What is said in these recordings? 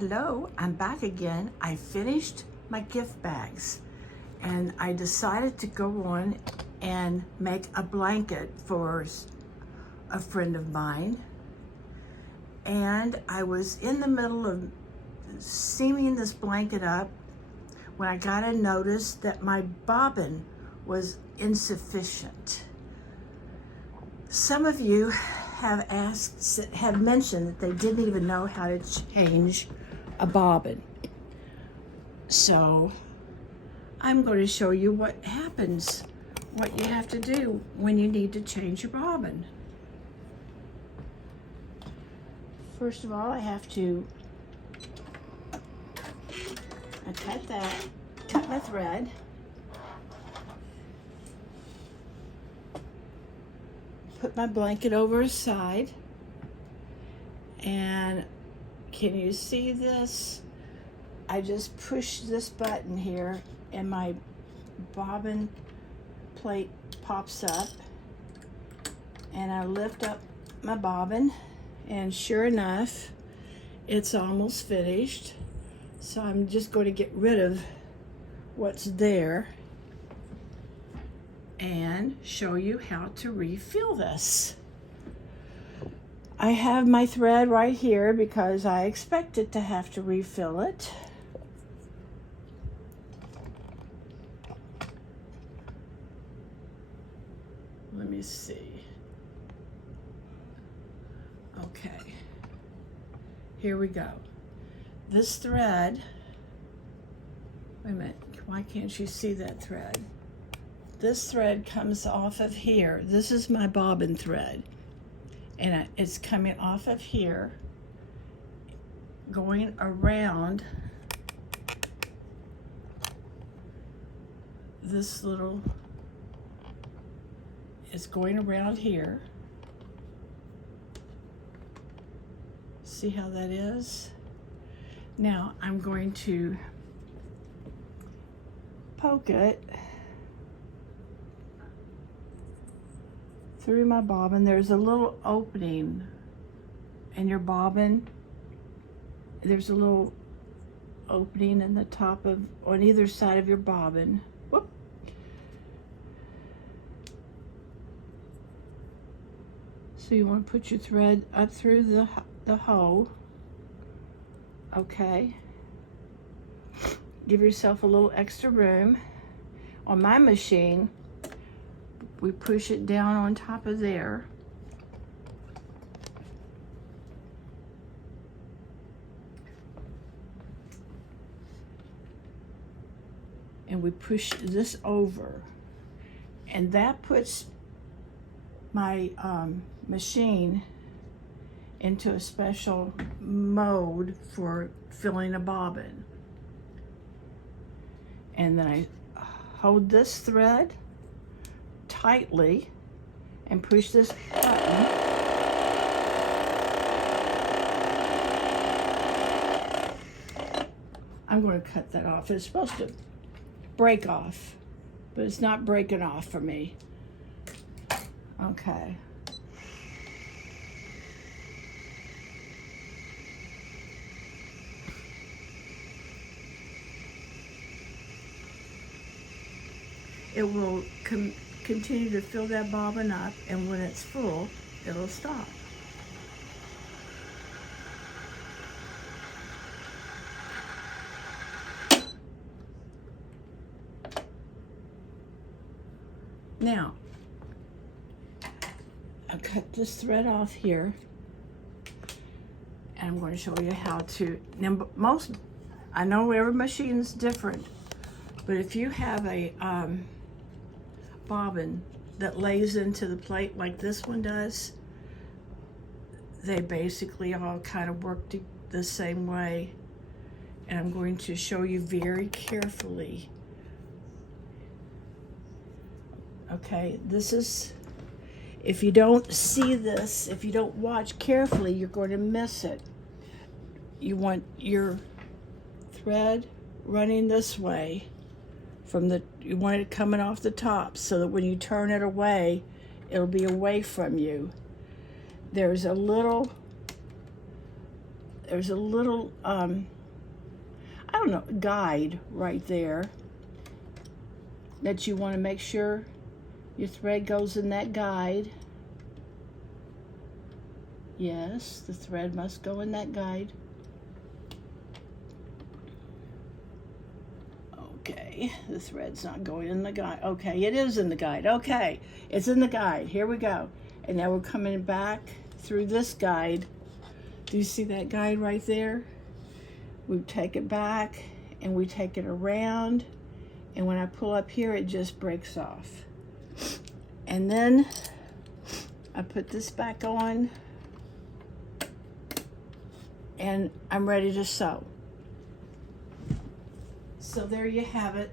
Hello, I'm back again. I finished my gift bags and I decided to go on and make a blanket for a friend of mine. And I was in the middle of seaming this blanket up when I got a notice that my bobbin was insufficient. Some of you have mentioned that they didn't even know how to change a bobbin. So I'm going to show you what happens, what you have to do when you need to change your bobbin. First of all, I have to cut my thread. Put my blanket over his side, and can you see this? I just push this button here and my bobbin plate pops up, and I lift up my bobbin, and sure enough, it's almost finished. So I'm just going to get rid of what's there and show you how to refill this. I have my thread right here because I expected to have to refill it. Let me see. Okay, here we go. This thread, wait a minute, why can't you see that thread? This thread comes off of here. This is my bobbin thread, and it's coming off of here, going around this little, it's going around here. See how that is? Now I'm going to poke it through my bobbin. There's a little opening in your bobbin. There's a little opening in the top of, on either side of your bobbin. Whoop. So you want to put your thread up through the hole. Okay. Give yourself a little extra room. On my machine, we push it down on top of there. And we push this over. And that puts my machine into a special mode for filling a bobbin. And then I hold this thread tightly and push this button. I'm going to cut that off. It's supposed to break off, but it's not breaking off for me. Okay. It will continue to fill that bobbin up, and when it's full, it'll stop. Now, I'll cut this thread off here, and I'm going to show you how to, now I know every machine's different, but if you have a bobbin that lays into the plate like this one does, they basically all kind of work the same way. And I'm going to show you very carefully. Okay, this is, if you don't see this, if you don't watch carefully, you're going to miss it. You want your thread running this way. You want it coming off the top so that when you turn it away, it'll be away from you. There's a little there's a little, I don't know, guide right there that you want to make sure your thread goes in that guide. Yes, the thread must go in that guide. Okay, the thread's not going in the guide. Okay, it is in the guide. Okay, it's in the guide. Here we go. And now we're coming back through this guide. Do you see that guide right there? We take it back and we take it around. And when I pull up here, it just breaks off. And then I put this back on and I'm ready to sew. So there you have it.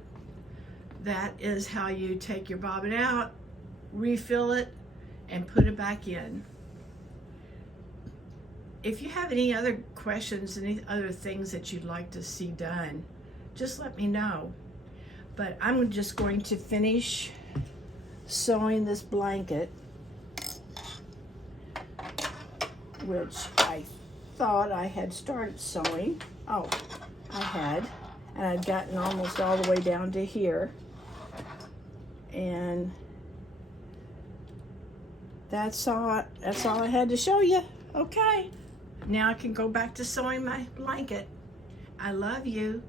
That is how you take your bobbin out, refill it, and put it back in. If you have any other questions, any other things that you'd like to see done, just let me know. But I'm just going to finish sewing this blanket, which I thought I had started sewing. Oh, I had. And I'd gotten almost all the way down to here. And that's all I had to show you. Okay. Now I can go back to sewing my blanket. I love you.